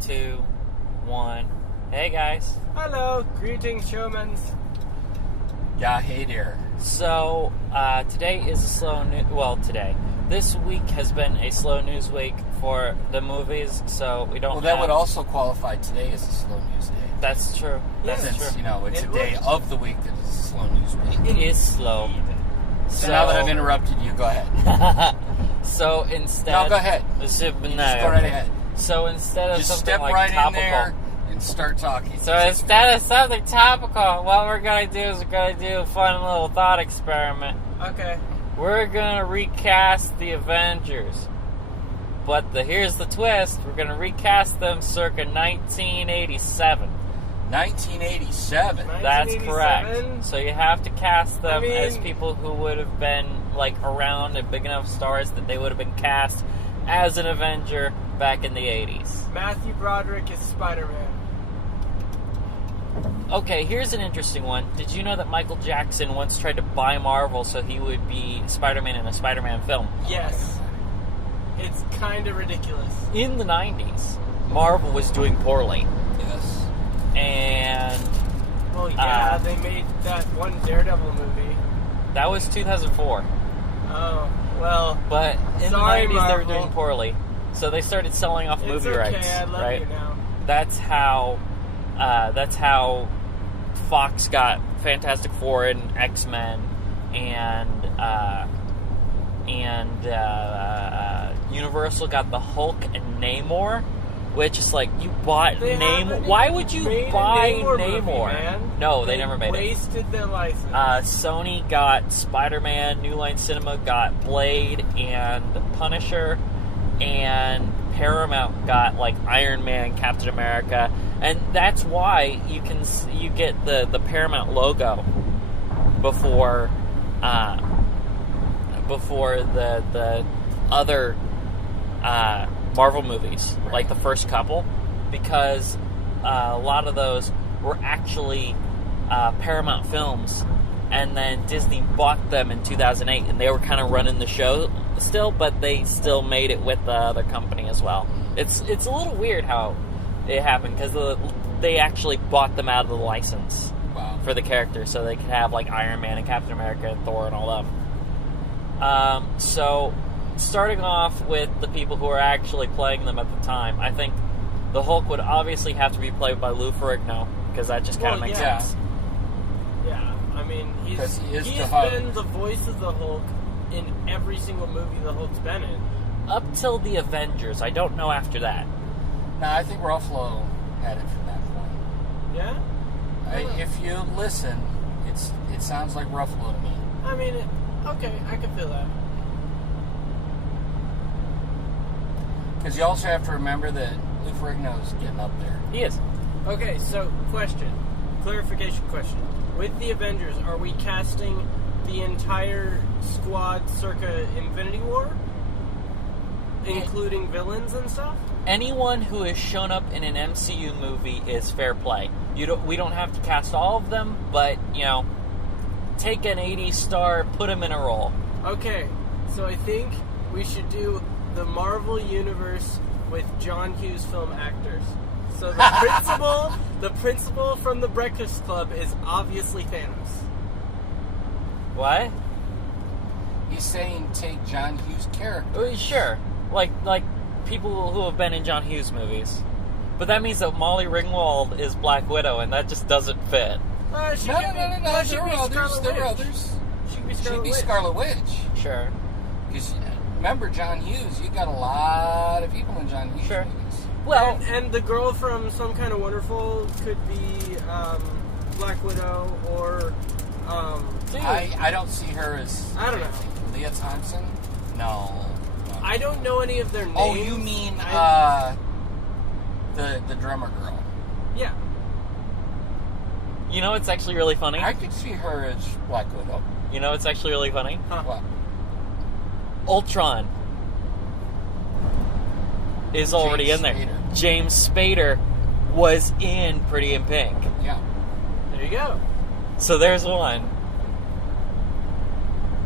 2, 1. Hey guys. Hello, greetings, showmans. Yeah, hey there. So, today is a slow news. Well, this week has been a slow news week for the movies, so we don't. Well, that would also qualify today as a slow news day. That's true. That's Since, true. It's a day of the week that is a slow news week. It is slow. So now that I've interrupted you, go ahead. So instead, No, go ahead. Just Just go right ahead. So instead of Just something step like right topical, in there and start talking. so instead of something topical, what we're gonna do is we're gonna do a fun little thought experiment. Okay. We're gonna recast the Avengers, but here's the twist: we're gonna recast them circa 1987. 1987. That's 1987? correct. So you have to cast them I mean, as people who would have been around and big enough stars that they would have been cast as an Avenger back in the 80s. Matthew Broderick is Spider-Man. Okay, here's an interesting one. Did you know that Michael Jackson once tried to buy Marvel so he would be Spider-Man in a Spider-Man film? Yes. It's kind of ridiculous. In the 90s, Marvel was doing poorly. Yes. And Well, yeah, they made that one Daredevil movie. that was 2004. Oh, well. But in Sorry, the 90s, they were Marvel. doing poorly. So they started selling off It's movie okay, rights. I love right? you now. That's how Fox got Fantastic Four and X-Men and Universal got the Hulk and Namor, which is like, you bought Namor. Why would you buy Namor? Man. No, they never made it. Wasted their license. Sony got Spider-Man, New Line Cinema got Blade and Punisher, and Paramount got Iron Man, Captain America, and that's why you get the Paramount logo before the other Marvel movies, like the first couple, because a lot of those were actually Paramount films, and then Disney bought them in 2008, and they were kind of running the show still, but they still made it with the other company as well. It's a little weird how it happened, because they actually bought them out of the license for the characters, so they could have Iron Man and Captain America and Thor and all of them. So starting off with the people who are actually playing them at the time, I think the Hulk would obviously have to be played by Lou Ferrigno, because that just kind of makes sense. Yeah, I mean, he's the been the voice of the Hulk in every single movie the Hulk's been in. Up till the Avengers. I don't know after that. No, I think Ruffalo had it from that point. Yeah? If you listen, it sounds like Ruffalo to me. I mean, okay, I can feel that. Because you also have to remember that Lou Ferrigno's getting up there. He is. Okay, so clarification question. With the Avengers, are we casting the entire squad circa Infinity War? Including villains and stuff? Anyone who has shown up in an MCU movie is fair play. We don't have to cast all of them, but, take an 80s star, put him in a role. Okay, so I think we should do the Marvel Universe with John Hughes film actors. So the principal from the Breakfast Club is obviously Thanos. What? He's saying take John Hughes' character. Sure. Like people who have been in John Hughes movies. But that means that Molly Ringwald is Black Widow, and that just doesn't fit. No. There were others. She'd be Scarlet Witch. Sure. Because remember, John Hughes, you got a lot of people in John Hughes movies. Well, and the girl from Some Kind of Wonderful could be Black Widow or... I don't see her as... I don't know. Leah Thompson? No. I don't know any of their names. Oh, you mean the drummer girl? Yeah. You know what's actually really funny? I could see her as Black Widow. You know what's actually really funny? Huh. What? Ultron is already in there. Spader. James Spader was in Pretty in Pink. Yeah. There you go. So there's one.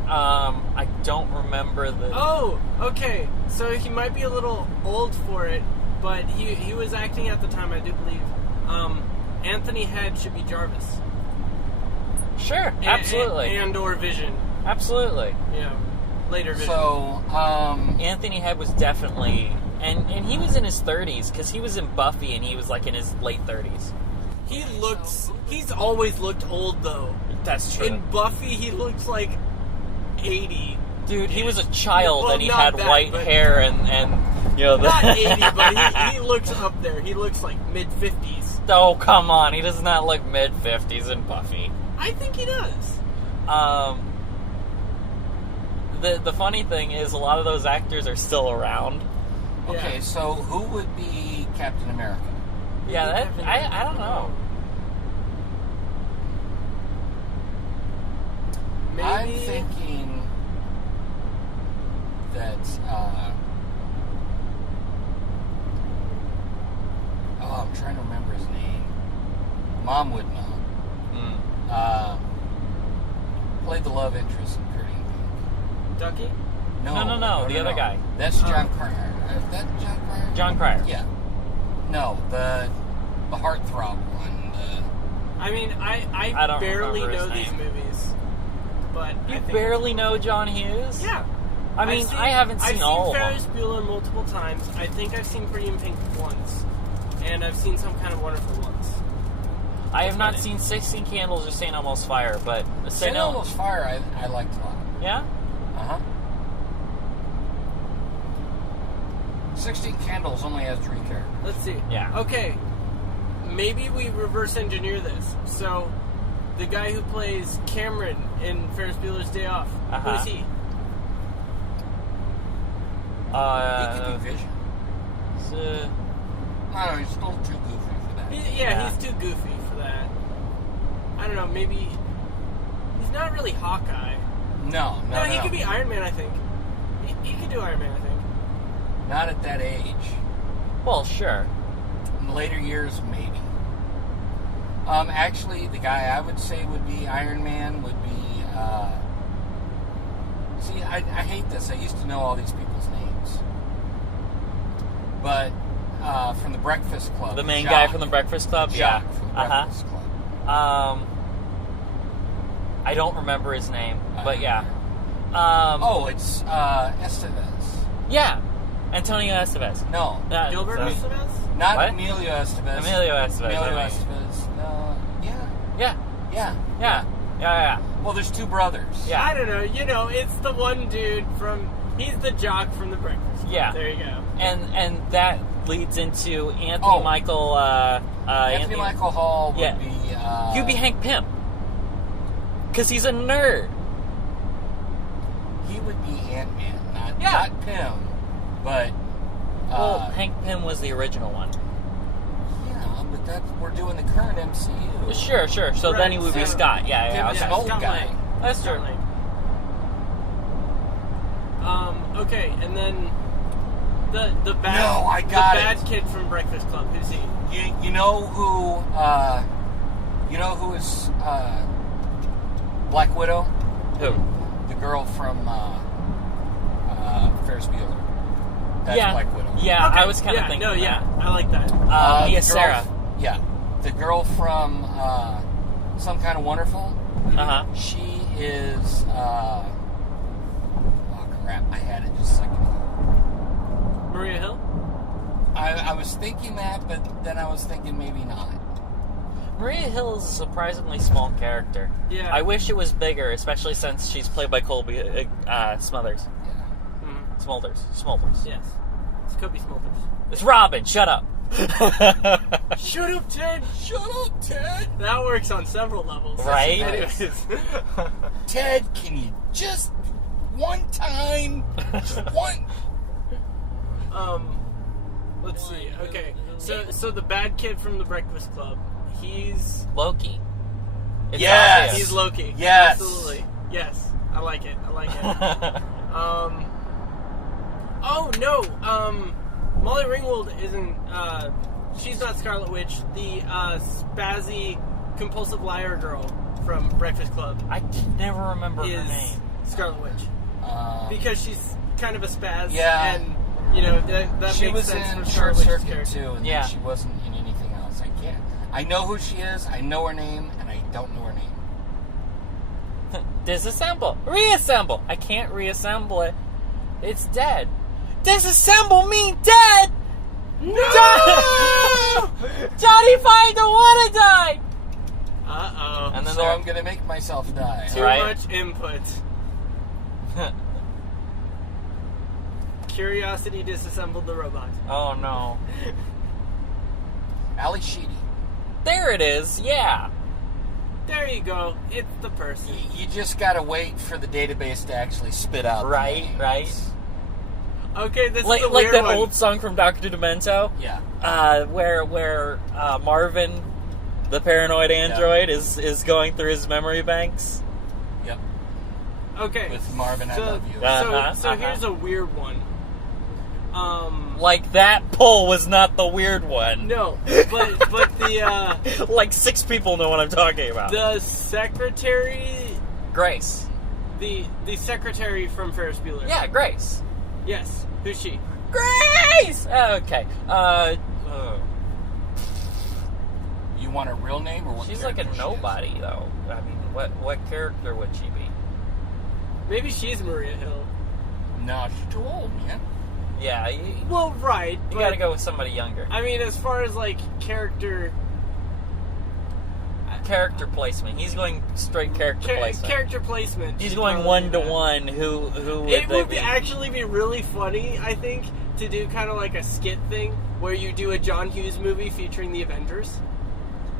I don't remember the... Oh, okay. So he might be a little old for it, but he was acting at the time, I do believe. Anthony Head should be Jarvis. Sure, absolutely. And or Vision. Absolutely. Yeah. Later Vision. So, Anthony Head was definitely... And he was in his 30s, because he was in Buffy, and he was, like, in his late 30s. He's always looked old, though. That's true. In Buffy, he looks like 80. Dude, he was a child, Well, and he not had that, white but- hair, and you know... Not 80, but he looks up there. He looks like mid-50s. Oh, come on. He does not look mid-50s in Buffy. I think he does. The funny thing is, a lot of those actors are still around. okay, Yeah. so who would be Captain America? Yeah, I don't know. Maybe. I'm thinking that, I'm trying to remember his name. Mom would know. Played the love interest in Pretty in Pink. Ducky? No, the other guy. That's John Cryer. Is that John Cryer? John Cryer. Yeah. No, the heartthrob one. I mean, I don't barely remember his know these name. movies. But You I think barely know John Hughes? Yeah. I mean, I haven't seen all of I've seen them. Ferris Bueller multiple times. I think I've seen Pretty in Pink once. And I've seen Some Kind of Wonderful once. I have not seen 16 Candles or St. Elmo's Fire, but... St. Elmo's Fire I liked a lot. Yeah? Uh-huh. 16 Candles only has 3 characters. Let's see. Yeah. Okay. Maybe we reverse engineer this. So, the guy who plays Cameron in Ferris Bueller's Day Off, Uh-huh. who's he? He could be Vision. So, I don't know, he's still too goofy for that. He's too goofy for that. I don't know, maybe... He's not really Hawkeye. No. He could be Iron Man, I think. He could do Iron Man, I think. Not at that age. well, sure. In later years, maybe. Actually, the guy I would say would be Iron Man would be... See, I hate this. I used to know all these people's names. But from the Breakfast Club. The main Jock. guy from the Breakfast Club? Jock Yeah. from the Breakfast Club. I don't remember his name, but yeah. It's Estevez. Yeah. Antonio Estevez. No. Gilbert Estevez? Not What? Emilio Estevez. Emilio Estevez. Emilio I mean. Estevez. No. Yeah. Yeah. Yeah. Well, there's 2 brothers. Yeah. I don't know. You know, it's the one dude from... He's the jock from the Breakfast Club. Yeah. There you go. And that leads into Anthony Michael... Anthony Michael Hall would be... He'd be Hank Pym. Because he's a nerd. He would be Ant-Man, Yeah. not Pym, but... Well, Hank Pym was the original one. Yeah, but we're doing the current MCU. Sure. So Right, then he would be so- Scott. Yeah. Pym is Okay. an old Scott guy. Lang. That's Scott true. Lang. Okay, and then the bad No, I got the bad it. kid from Breakfast Club. Who's he? You know who is Black Widow? Who? The girl from Ferris Bueller. That's Yeah. Black Widow. Yeah, Okay, I was kind of thinking of that. I like that. Mia the Sarah. Yeah. The girl from Some Kind of Wonderful. Uh-huh. She is... oh, crap. I had it just a second ago. Maria Hill? I was thinking that, but then I was thinking maybe not. Maria Hill is a surprisingly small character. Yeah. I wish it was bigger, especially since she's played by Colby Smothers. Yeah. Mm-hmm. Smolders. Yes. It's Kobe Smulders. It's Robin. Shut up. Shut up, Ted! Shut up, Ted! That works on several levels. Right? Anyways. Ted, can you just one time? Just one. Let's see. Okay. So the bad kid from the Breakfast Club. He's Loki. It's Yes! obvious. he's Loki. Yes. Absolutely. Yes. I like it. Oh no. Molly Ringwald isn't. She's not Scarlet Witch. The spazzy, compulsive liar girl from Breakfast Club I can never remember her is name. Scarlet Witch because she's kind of a spaz. Yeah. And You know, that She makes was sense in for Short Scarlet Circuit Witch's too, and Yeah. then she wasn't in anything else. I can't. I know who she is. I know her name, and I don't know her name. Disassemble. Reassemble. I can't reassemble it. It's dead. Disassemble me dead! No! Johnny Five don't want to die! Uh-oh. And then So there- I'm gonna make myself die. Too Right. much input. Curiosity disassembled the robot. Oh no. Ali Sheedy. There it is, yeah. There you go. It's the person. You just gotta wait for the database to actually spit out. the Right, names. right. Okay, this Like is a like weird that one. old song from Dr. Demento, Yeah. where Marvin, the paranoid android, is going through his memory banks. Yep. Okay. With Marvin, I love you. So here's a weird one. Like that poll was not the weird one. No, but the Like 6 people know what I'm talking about. the secretary, Grace. the secretary from Ferris Bueller. Yeah, Grace. Yes. Who's she? Grace! Okay. You want a real name or what? She's like a character she is? nobody, though. I mean, what character would she be? Maybe she's Maria Hill. No, she's too old, man. Yeah, you Well, right. But, gotta go with somebody younger. I mean, as far as like character Character placement. He's going straight character placement. character placement. He's should going probably be 1-to-1. Who It they would be? actually be really funny, I think, to do kind of like a skit thing where you do a John Hughes movie featuring the Avengers.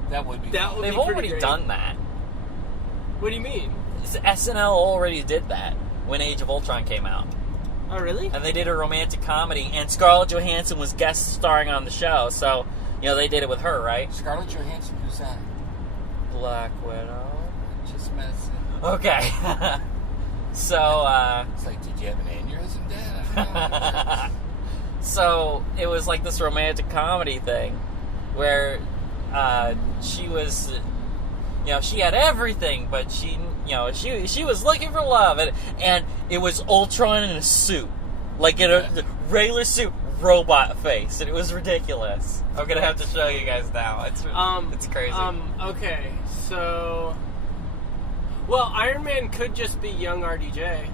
That would be. That fun. would They've be pretty already great. done that. What do you mean? SNL already did that when Age of Ultron came out. Oh, really? And they did a romantic comedy, and Scarlett Johansson was guest starring on the show, so, you know, they did it with her, right? Scarlett Johansson, who's that? Black Widow. Just medicine. Okay. So, It's like, did you have an aneurysm, Dad? I don't know. so it was like this romantic comedy thing where she was, you know, she had everything, but she was looking for love, and it was Ultron in a suit, like in a regular suit, robot face, and it was ridiculous. I'm gonna have to show you guys now. It's crazy. Okay, so... Well, Iron Man could just be young RDJ.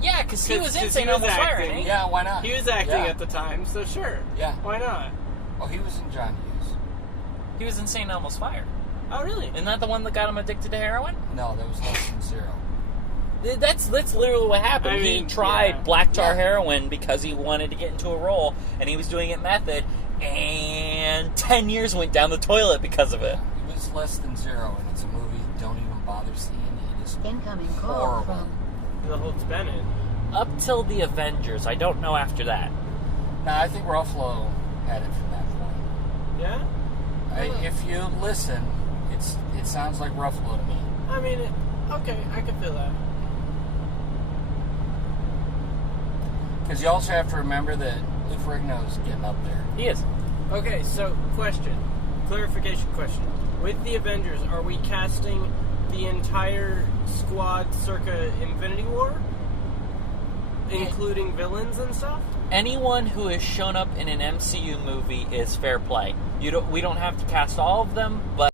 Yeah, because he was in 'cause St. he was Elmo's Fire, acting. ain't he? Yeah, why not? He was acting Yeah. at the time, so sure. Yeah. Why not? Oh, he was in John Hughes. He was in St. Elmo's Fire. Oh, really? Isn't that the one that got him addicted to heroin? No, that was less than zero. That's literally what happened. I He mean, tried yeah. black tar Yeah. heroin because he wanted to get into a role, and he was doing it method, and 10 years went down the toilet because of it. It was less than zero, and it's a movie. Don't even bother seeing it. It is Incoming call horrible. from The Holtz Bennett. Up till the Avengers. I don't know after that. No, I think Ruffalo had it from that point. Yeah? If you listen, it sounds like Ruffalo to me. I mean, okay, I can feel that. Because you also have to remember that Lou Ferrigno's getting up there. He is. Okay, so clarification question. With the Avengers, are we casting the entire squad circa Infinity War? Including villains and stuff? Anyone who has shown up in an MCU movie is fair play. We don't have to cast all of them, but